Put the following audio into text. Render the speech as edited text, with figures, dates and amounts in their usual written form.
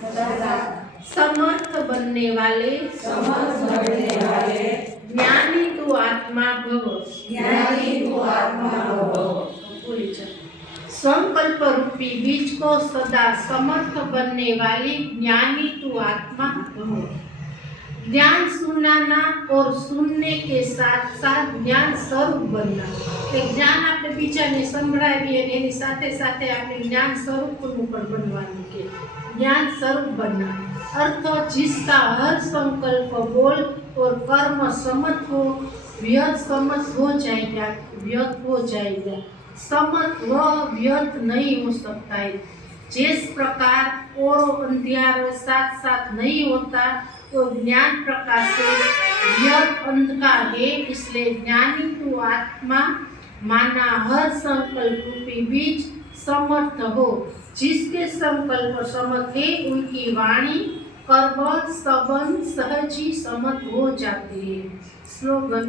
सदा समर्थ बनने वाले ज्ञानी तू आत्मा भव। संकल्प रूपी बीज को सदा समर्थ बनने वाली ज्ञानी तू आत्मा भव। ज्ञान सुनाना और सुनने के साथ साथ ज्ञान स्वरूप बनना। ज्ञान आपने बीजाने संभळावी અને એની સાથે સાથે આપણે જ્ઞાન સ્વરૂપનું પણ બનવાનું કે ज्ञान स्वरूप बनना। अर्थ जिसका हर संकल्प बोल और कर्म समत हो व्यर्थ समत हो जाएगा, व्यर्थ हो जाएगा। समत वह व्यर्थ नहीं हो सकता है। जिस प्रकार और अंधियार साथ साथ नहीं होता तो ज्ञान प्रकाश से व्यर्थ अंधकार है। इसलिए ज्ञानी तू आत्मा माना हर संकल्प रूपी बीज समर्थ हो। जिसके संकल्प समर्थ है उनकी वाणी कर्म सबन सहज ही समर्थ हो जाती है। स्लोगन।